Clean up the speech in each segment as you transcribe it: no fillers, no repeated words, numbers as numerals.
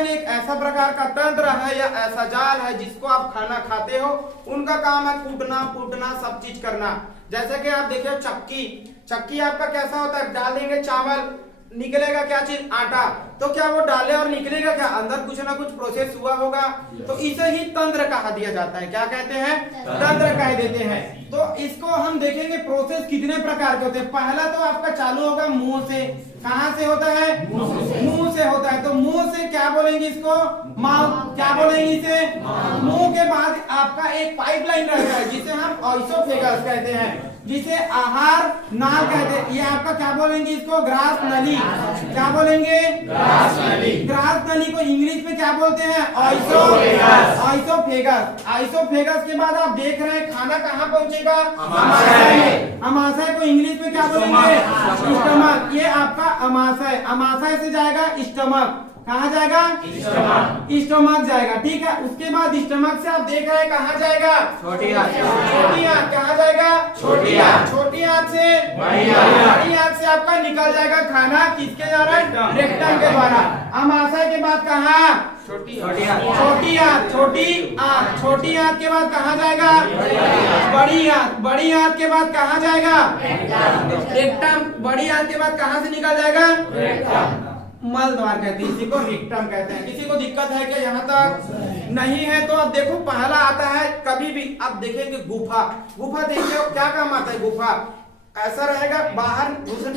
पाचन एक ऐसा प्रकार का तंत्र है या ऐसा जाल है जिसको आप खाना खाते हो, उनका काम है कूटना फूटना सब चीज करना। जैसे कि आप देखिए चक्की, चक्की आपका कैसा होता है, डाल देंगे चावल निकलेगा क्या चीज, आटा, तो क्या वो डाले और निकलेगा क्या, अंदर कुछ ना कुछ प्रोसेस हुआ होगा, तो इसे ही तंत्र कहा दिया जाता है। क्या कहते हैं, तंत्र कह देते हैं। तो इसको हम देखेंगे प्रोसेस कितने प्रकार के होते हैं। पहला तो आपका चालू होगा मुंह से। कहां से होता है, मुंह से होता है। तो मुंह से क्या बोलेंगे इसको, माउथ। क्या बोलेंगे इसे, मुंह के बाद आपका एक पाइपलाइन रहता है जिसे हम ऑइसोफेगस कहते हैं, जिसे आहार नाल कहते हैं। ये आपका क्या बोलेंगे इसको, ग्रास नली। क्या बोलेंगे, ग्रास नली। ग्रास नली को इंग्लिश में क्या बोलते हैं, ऑइसोफेगस। ऑइसोफेगस। ऑइसोफेगस के बाद आप देख रहे हैं खाना कहाँ पहुंचेगा, अमाशय में। अमाशय को इंग्लिश में क्या बोलेंगे, स्टमक। ये आपका अमाशय, अमाशय से जाएगा स्टमक। कहाँ जाएगा, स्टमक जाएगा। ठीक है, उसके बाद स्टमक से आप देख रहे हैं कहाँ जाएगा, छोटी आंत। छोटी आंत कहाँ जाएगा, छोटी आंत। छोटी आंत से बड़ी आंत से आपका निकल जाएगा खाना, किसके द्वारा, रेक्टम के द्वारा। अमाशय के बाद कहाँ, छोटी आंत। छोटी आंत, छोटी आंत। छोटी आंत के बाद कहाँ जाएगा, बड़ी आंत। बड़ी आंत के बाद कहाँ जाएगा, रेक्टम। बड़ी आंत के बाद कहाँ से निकल जाएगा, मल द्वार कहते हैं, इसी को रेक्टम कहते हैं। किसी को दिक्कत है क्या यहाँ तक, नहीं है तो अब देखो पहला आता है, कभी भी आप देखेंगे गुफा। गुफा देखिए क्या काम आता है, गुफा ऐसा रहेगा, बाहर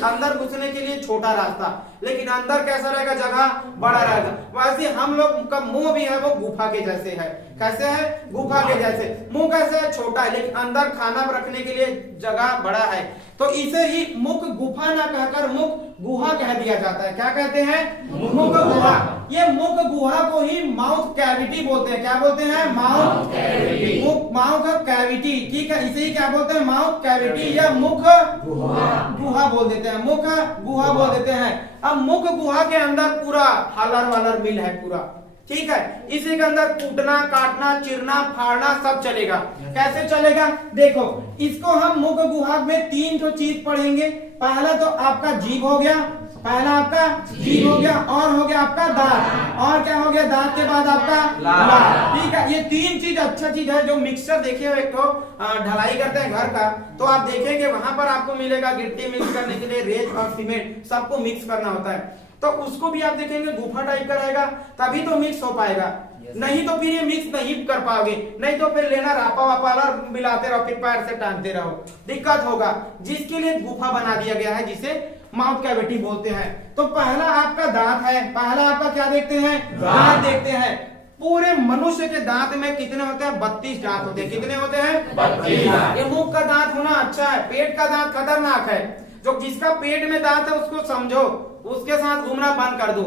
अंदर घुसने के लिए छोटा रास्ता, लेकिन अंदर कैसा रहेगा, जगह बड़ा रहेगा। वैसे हम लोग का मुंह भी है वो गुफा के जैसे है। कैसे है, गुफा के जैसे। मुंह कैसे है, छोटा है, लेकिन अंदर खाना रखने के लिए जगह बड़ा है। तो इसे ही मुख गुफा ना कहकर मुख गुहा कह दिया जाता है। क्या कहते हैं, मुख गुहा। ये मुख गुहा को ही माउथ कैविटी बोलते हैं। क्या बोलते हैं, माउथ कैविटी। माउथ कैविटी, ठीक है, इसे ही क्या बोलते हैं, माउथ कैविटी या मुख गुहा बोल देते हैं, मुख गुहा बोल देते हैं। अब मुख गुहा के अंदर पूरा हालर वालर मिल है पूरा, ठीक है। इसी के अंदर कूटना काटना चिरना फाड़ना सब चलेगा। कैसे चलेगा, देखो इसको हम मुख गुहा में 3 जो चीज पढ़ेंगे। पहला तो आपका जीभ हो गया, पहला आपका जीभ हो गया, और हो गया आपका दांत, और क्या हो गया, दांत के बाद आपका लार। ठीक है, ये 3 चीज अच्छा चीज है। जो मिक्सचर देखे हो, एक तो ढलाई करते हैं घर का, तो आप देखेंगे वहां पर आपको मिलेगा गिट्टी मिक्स करने के लिए, रेत और सीमेंट सबको मिक्स करना होता है। तो उसको भी आप देखेंगे गुफा टाइप का रहेगा, तभी तो मिक्स हो पाएगा। नहीं तो फिर ये मिक्स नहीं कर पाओगे, नहीं तो फिर लेना रापा वापा मिलाते रहो, फिर पैर से टांगते रहो, दिक्कत होगा। जिसके लिए गुफा बना दिया गया है, जिसे माउथ कैविटी बोलते हैं। तो पहला आपका दांत है। पहला आपका क्या देखते हैं, दांत देखते हैं। पूरे मनुष्य के दांत में कितने होते हैं, 32 दांत होते हैं। कितने होते हैं, 32 दांत। ये मुख का दांत होना अच्छा है, पेट का दांत खतरनाक है। जो जिसका पेट में दांत है उसको समझो, उसके साथ घूमना बंद कर दो।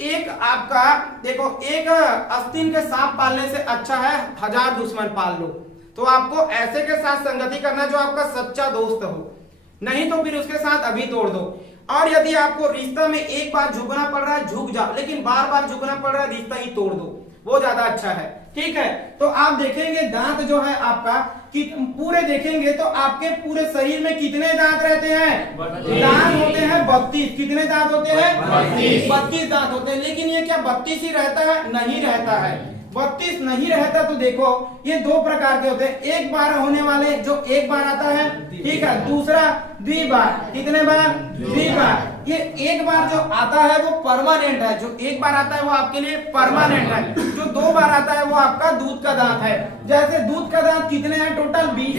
एक आपका देखो, एक आस्तीन के सांप पालने से अच्छा है 1000 दुश्मन पाल लो। तो आपको ऐसे के साथ संगति करना जो आपका सच्चा दोस्त हो, नहीं तो फिर उसके साथ अभी तोड़ दो। और यदि आपको रिश्ता में एक बार झुकना पड़ रहा है, झुक जाओ, लेकिन बार बार झुकना पड़ रहा है, रिश्ता ही तोड़ दो, वो ज्यादा अच्छा है। ठीक है, तो आप देखेंगे दांत जो है आपका कि पूरे देखेंगे तो आपके पूरे शरीर में कितने दांत रहते हैं, दांत होते हैं 32। कितने दांत होते हैं, 32 दांत होते हैं। लेकिन ये क्या 32 ही रहता है, नहीं रहता है। 32 नहीं रहता। तो देखो ये 2 प्रकार के होते हैं। एक बार होने वाले जो एक बार आता है, ठीक है, दूसरा द्विबार। कितने बार, द्विबार। ये एक बार जो आता है वो परमानेंट है, जो एक बार आता है वो आपके लिए परमानेंट है। जो 2 बार आता है वो आपका दूध का दांत है। जैसे दूध का दांत कितने हैं, टोटल 20।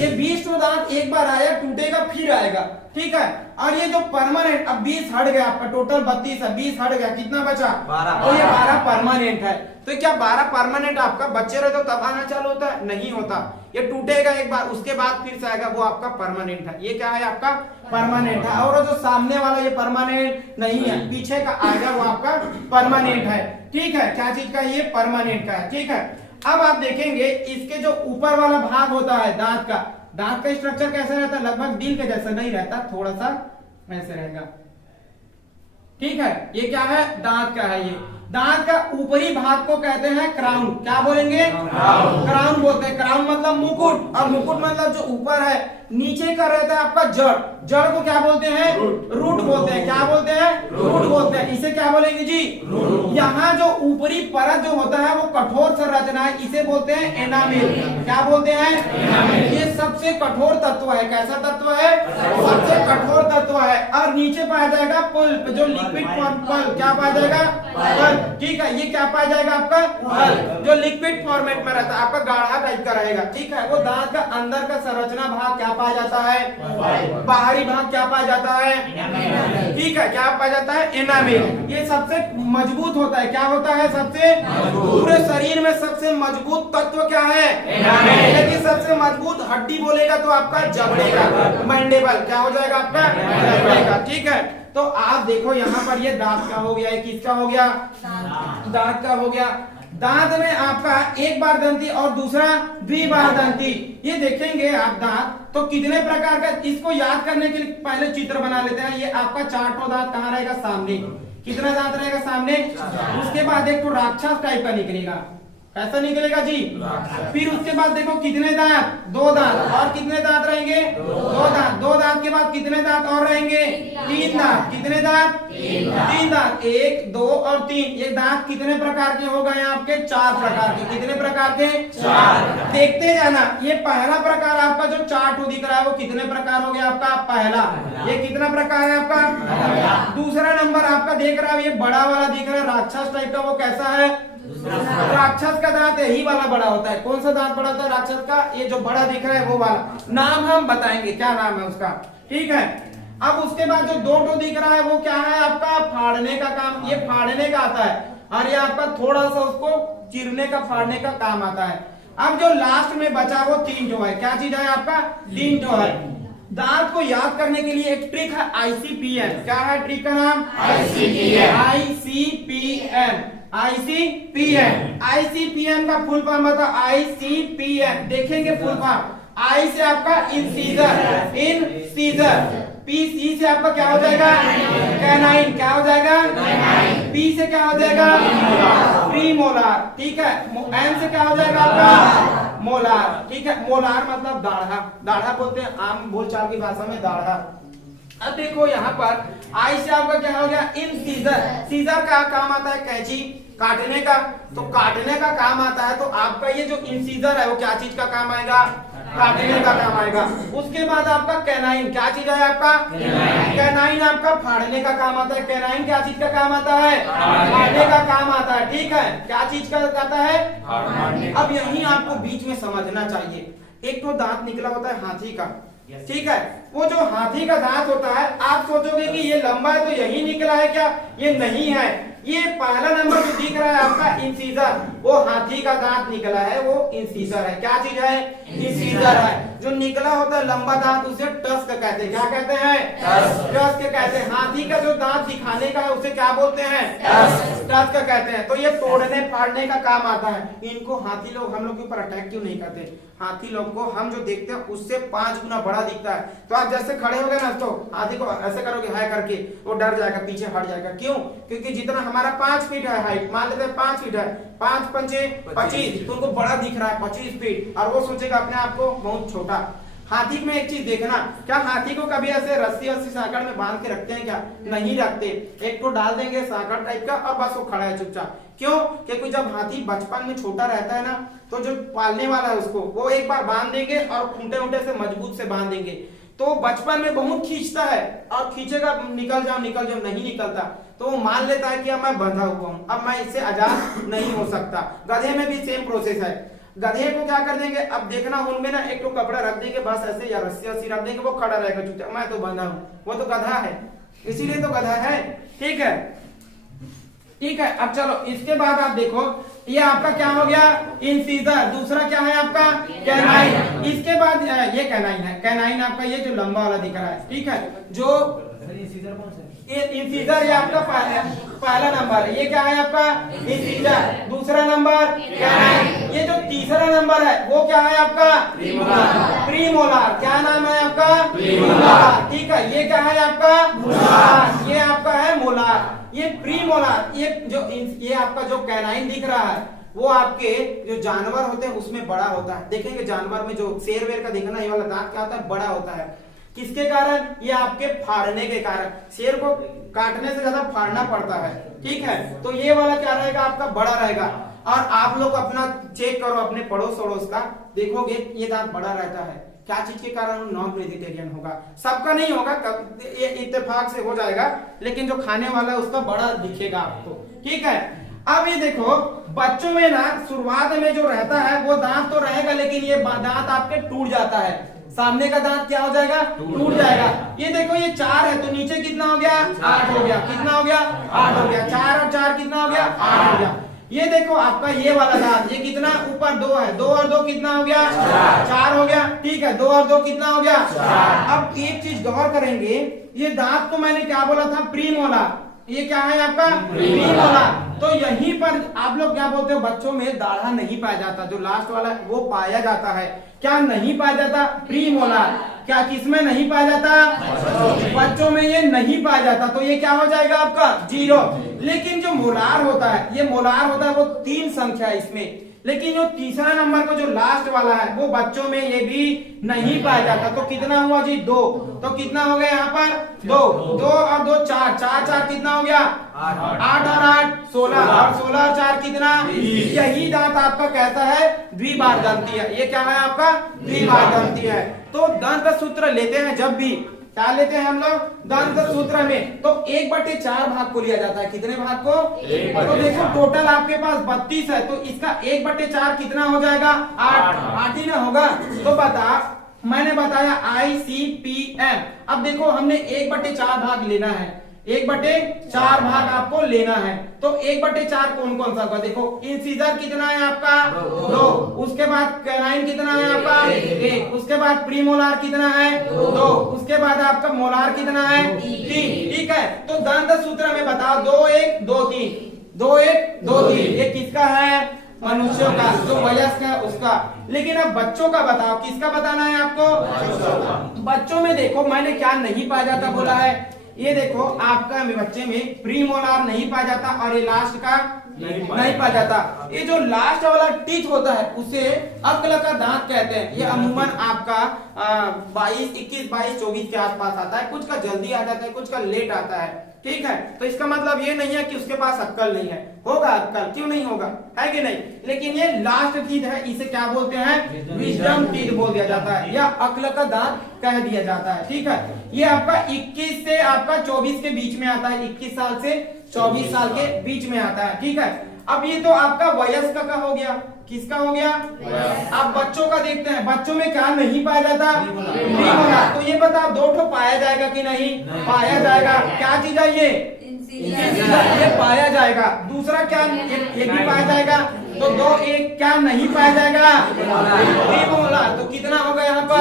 ये 20 दांत एक बार आया, टूटेगा फिर आएगा, ठीक है। और ये जो परमानेंट, अब 20 हट गया आपका, टोटल 32 है, 20 हट गया, कितना बचा, 12। तो ये 12 परमानेंट है। तो क्या 12 परमानेंट आपका बच्चे रहे तो तब आना चालू होता है, नहीं होता। ये टूटेगा एक बार, उसके बाद फिर से आएगा, वो आपका परमानेंट है। ये क्या है, आपका परमानेंट है। और जो सामने वाला ये परमानेंट नहीं है, पीछे का आएगा वो आपका परमानेंट है। ठीक है, क्या चीज का, ये परमानेंट का है। ठीक है, अब आप देखेंगे इसके जो ऊपर वाला भाग होता है दांत का, दांत का स्ट्रक्चर कैसा रहता है, लगभग दिल के जैसा नहीं रहता, थोड़ा सा ऐसे रहेगा। ठीक है, ये क्या है, दांत का है। ये दांत का ऊपरी भाग को कहते हैं क्राउन। क्या बोलेंगे, क्राउन बोलते हैं। क्राउन मतलब मुकुट, और मुकुट मतलब जो ऊपर है, नीचे का रहता है आपका जड़, जड़ को क्या बोलते हैं? रूट बोलते हैं। क्या बोलते हैं? रूट बोलते हैं। इसे क्या बोलेंगे जी? यहाँ जो ऊपरी परत जो होता है वो कठोर संरचना है, इसे बोलते हैं एनामेल। क्या बोलते हैं? ये सबसे कठोर तत्व है। कैसा तत्व है? सबसे कठोर तत्व है। और नीचे पाया जाएगा पल्प, जो लिक्विड पल्प। क्या पाया जाएगा? पल्प। ठीक है, ये क्या पाया जाएगा आपका? पल्प, जो लिक्विड फॉर्मेट में रहता है, आपका गाढ़ा टाइप का रहेगा। ठीक है, वो दांत का अंदर का संरचना भाग क्या पाया जाता है? बाहरी भाग क्या पाया जाता है? ठीक है, क्या पाया जाता है? एनामेल। ये सबसे मजबूत होता है। क्या होता है? सबसे पूरे शरीर में सबसे मजबूत तत्व क्या है? लेकिन सबसे मजबूत हड्डी बोलेगा तो आपका जबड़े का, मैंडिबल। क्या हो जाएगा आपका? जबड़े का। ठीक है, तो आप देखो यहाँ पर ये दांत का हो गया, ये किसका हो गया? दांत का हो गया। दांत में आपका एक बार दंती और दूसरा द्विबार दंती। ये देखेंगे आप दांत तो कितने प्रकार का, इसको याद करने के लिए पहले चित्र बना लेते हैं। ये आपका चारों दांत कहाँ रहेगा? सामने। कितना दांत रहेगा? सामने। उसके बाद एक तो राक्षस टाइप का निकलेगा। कैसा निकलेगा जी? फिर उसके बाद देखो कितने दांत? दो दांत। और कितने दांत रहेंगे? दो दांत। दो दांत के बाद कितने दांत और रहेंगे? तीन दांत। कितने दांत? तीन दांत। एक, दो और तीन। ये दांत कितने प्रकार के हो गए आपके? चार प्रकार के। कितने प्रकार के? चार। देखते जाना, ये पहला प्रकार आपका जो चार्ट दिख रहा है वो कितने प्रकार हो गया आपका? पहला। ये कितना प्रकार है आपका? दूसरा नंबर आपका देख रहा है, ये बड़ा वाला दिख रहा है राक्षस टाइप का, वो कैसा है? राक्षस का दांत यही वाला बड़ा होता है। कौन सा दांत बड़ा होता है राक्षस का? ये जो बड़ा दिख रहा है वो वाला। नाम हम बताएंगे, क्या नाम है उसका। ठीक है, अब उसके बाद जो दो दिख रहा है वो क्या है आपका? फाड़ने का काम। ये फाड़ने का आता है, और ये आपका थोड़ा सा उसको चीरने का, फाड़ने का काम आता है। अब जो लास्ट में बचा वो तीन जो है, क्या चीज है आपका? तीन जो है। दांत को याद करने के लिए एक ट्रिक है ICPN। क्या है ट्रिक का नाम? ICPN। ICPN का फुल फॉर्म बता। ICPN देखेंगे फुल फॉर्म। आई से आपका इंसीजर, पी सी से आपका क्या हो जाएगा? कैनाइन। क्या हो जाएगा? पी से क्या हो जाएगा? प्रीमोलार। ठीक है, एन से क्या हो जाएगा आपका? मोलार। ठीक है, मोलार मतलब दाढ़ा। दाढ़ा बोलते हैं आम बोलचाल की भाषा में, दाढ़ा। अब देखो यहाँ पर आई से आपका क्या हो गया? इंसीजर। सीजर का काम आता है कैंची काटने का, तो काटने का काम आता है। तो आपका ये जो इंसीजर है वो क्या चीज का काम आएगा? काटने का काम आएगा। उसके बाद आपका कैनाइन। क्या चीज है आपका? कैनाइन आपका फाड़ने का काम आता है। कैनाइन क्या चीज का काम आता है? फाड़ने का काम आता है। ठीक है, क्या चीज का आता है? अब यही आपको बीच में समझना चाहिए। एक तो दांत निकला होता है हाथी का। ठीक है, वो जो हाथी का दांत होता है, आप सोचोगे कि ये लंबा है तो यही निकला है क्या? ये नहीं है। ये पहला नंबर जो दिख रहा है आपका इंसीजर, वो हाथी का दांत निकला है, वो इंसीजर है। क्या चीज है? इंसीजर है। जो निकला होता है लंबा दांत उसे टस्क कहते हैं। क्या कहते हैं? टस्क कहते हैं। हाथी का जो दांत दिखाने का है उसे क्या बोलते हैं? टस्क कहते हैं। तो ये तोड़ने फाड़ने का काम आता है। इनको हाथी लोग हम लोग के ऊपर अटैक क्यों नहीं करते? हाथी लोग को हम जो देखते हैं उससे 5 गुना बड़ा दिखता है। तो आप जैसे खड़े हो गए ना, तो हाथी को ऐसे करोगे हाय करके, वो डर जाएगा, पीछे हट जाएगा। क्यों? क्योंकि जितना हमारा 5 फीट है हाइट, मान लेते हैं 5 फीट है, 5 पंचे 25, तो उनको बड़ा दिख रहा है 25 फीट, और वो सोचेगा अपने आप को बहुत छोटा। हाथी में एक चीज देखना, क्या हाथी को कभी ऐसे रस्सी साकड़ में बांध के रखते हैं क्या? नहीं रखते। एक तो डाल देंगे साकड़ टाइप का और बस वो खड़ा है चुपचाप। क्यों? क्योंकि जब हाथी बचपन में छोटा रहता है ना, तो जो पालने वाला है उसको वो एक बार बांध देंगे और खूंटे उंटे से मजबूत से बांध देंगे, तो बचपन में बहुत खींचता है और खींचेगा, निकल जाओ नहीं निकलता, तो वो मान लेता है कि अब मैं बंधा हुआ हूं, अब मैं इससे आजाद नहीं हो सकता। गधे में भी सेम प्रोसेस है। गधे को क्या कर देंगे, अब देखना उनमें ना एक तो कपड़ा रख देंगे बस ऐसे, या रस्सी रख देंगे, वो खड़ा रहेगा चुपचाप, मैं तो बंधा हूं। वो तो गधा है, इसीलिए तो गधा है। ठीक है, ठीक है। अब चलो इसके बाद आप देखो, ये आपका क्या हो गया? इंसीजर। दूसरा क्या है आपका? कैनाइन। इसके बाद ये कैनाइन है। कैनाइन आपका ये जो लंबा वाला दिख रहा है, ठीक है, जो इंसीजर ये आपका पहला नंबर है। ये क्या है आपका? इंसीजर। दूसरा नंबर कैनाइन। ये जो तीसरा नंबर है वो क्या है आपका? प्रीमोलार। क्या नाम है आपका? प्रीमोलार। ठीक है, ये क्या है आपका? मोलार। ये आपका है मोलार। ये प्रीमोलार। ये आपका जो कैनाइन दिख रहा है वो आपके जो जानवर होते हैं उसमें बड़ा होता है। देखेंगे जानवर में जो शेर वेर का देखना, ये वाला दांत क्या होता है, बड़ा होता है। किसके कारण? ये आपके फाड़ने के कारण, शेर को काटने से ज्यादा फाड़ना पड़ता है, ठीक है। तो ये वाला क्या रहेगा आपका, बड़ा रहेगा। और आप लोग अपना चेक करो अपने पड़ोस पड़ोस का, देखोगे ये दांत बड़ा रहता है, क्या चीज के कारण? नॉन वेजिटेरियन होगा। सबका नहीं होगा, ये इत्तेफाक से हो जाएगा, लेकिन जो खाने वाला है उसका बड़ा दिखेगा आपको, ठीक है। अब ये देखो बच्चों में ना शुरुआत में जो रहता है वो दांत तो रहेगा, लेकिन ये दांत आपके टूट जाता है। सामने का दांत क्या हो जाएगा, टूट जाएगा। ये देखो ये 4 है तो नीचे कितना हो गया, 8 हो गया। कितना हो गया, 8 हो गया। 4 और 4 कितना हो गया, 8 हो गया। ये देखो आपका ये वाला दांत, ये कितना, ऊपर 2 है, 2 और 2 कितना हो गया, 4 हो गया, ठीक है। 2 और 2 कितना हो गया, 4। अब एक चीज गौर करेंगे, ये दांत को मैंने क्या बोला था, प्रीमोलार। ये क्या है आपका, प्रीमोलार। तो यहीं पर आप लोग क्या बोलते हो, बच्चों में दाढ़ा नहीं पाया जाता, जो लास्ट वाला वो पाया जाता है। क्या नहीं पाया जाता, प्रीमोलार। क्या किसमें नहीं पाया जाता, बच्चों में ये नहीं पाया जाता, तो ये क्या हो जाएगा आपका 0। लेकिन जो मोलार होता है, ये मोलार होता है वो 3 संख्या है इसमें, लेकिन जो तीसरा नंबर को जो लास्ट वाला है वो बच्चों में ये भी नहीं पाया जाता। तो कितना हुआ जी, 2। तो कितना हो गया यहाँ पर, 2। 2 और 2 4, 4 4 कितना हो गया, 8 और 8 16, और 16 और 4 कितना, यही दांत आपका कहता है द्विबारदंती है। ये क्या है आपका, द्विबारदंती है। तो दंत सूत्र लेते हैं जब भी, क्या लेते हैं हम लोग, दंत सूत्र में, तो 1/4 भाग को लिया जाता है। कितने भाग को, तो देखो टोटल आपके पास 32 है, तो इसका 1/4 कितना हो जाएगा, 8 ही ना होगा। तो बता, मैंने बताया ICPM। अब देखो हमने 1/4 भाग लेना है, 1/4 भाग आपको लेना है। तो 1/4 कौन कौन सा होगा, देखो इंसीजर कितना है आपका, 2। उसके बाद कैनाइन कितना है आपका, 1। उसके बाद प्रीमोलार कितना है, 2। उसके बाद आपका मोलार कितना है, 3, ठीक है। तो दंत सूत्र में बताओ, 2 1 2 3, 2 1 2 3, ये किसका है, मनुष्यों का, जो वयस्क है उसका। लेकिन अब बच्चों का बताओ, किसका बताना है आपको, बच्चों में देखो मैंने क्या नहीं पाया जाता बोला है, ये देखो आपका बच्चे में प्रीमोलार नहीं पाया जाता, और ये लास्ट का नहीं पाया जाता। ये जो लास्ट वाला टीथ होता है उसे अक्ल का दांत कहते हैं। ये अमूमन आपका 22 21 22 24 के आसपास आता है, कुछ का जल्दी आ जाता है, कुछ का लेट आता है, ठीक है। तो इसका मतलब ये नहीं है कि उसके पास अक्ल नहीं है, होगा अक्ल, क्यों नहीं होगा, है कि नहीं। लेकिन ये लास्ट टीथ है, इसे क्या बोलते हैं, विजडम टीथ बोल दिया जाता है, या अक्ल का दांत कह दिया जाता है, ठीक है। ये आपका 21 से आपका 24 के बीच में आता है, 21 साल से 24 साल के बीच में आता है, ठीक है। अब ये तो आपका वयस्क का हो गया, किसका हो गया, आप बच्चों का देखते हैं, बच्चों में क्या नहीं पाया जाता, प्रीमोलार। तो ये बताओ 2 ठो पाया जाएगा कि नहीं, पाया जाएगा। क्या चीज है ये पाया जाएगा। दूसरा क्या, ये भी पाया जाएगा। तो 2 1 क्या नहीं पाया जाएगा, प्रीमोलार। तो कितना होगा यहाँ पर,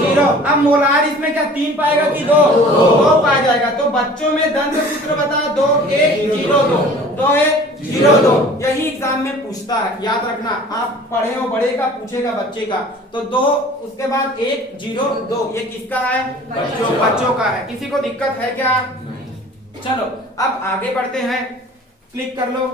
0। अब मोलार इसमें क्या 3 पाएगा कि 2 पाया जाएगा। तो बच्चों में दंत सूत्र बता, 2 1 0 2, 2 1 0 2। यही एग्जाम में पूछता है, याद रखना। आप पढ़े हो, बड़े का पूछेगा बच्चे का, तो 2 उसके बाद 1 0 2, ये किसका है, बच्चों का है। किसी को दिक्कत है क्या, चलो अब आगे बढ़ते हैं, क्लिक कर लो।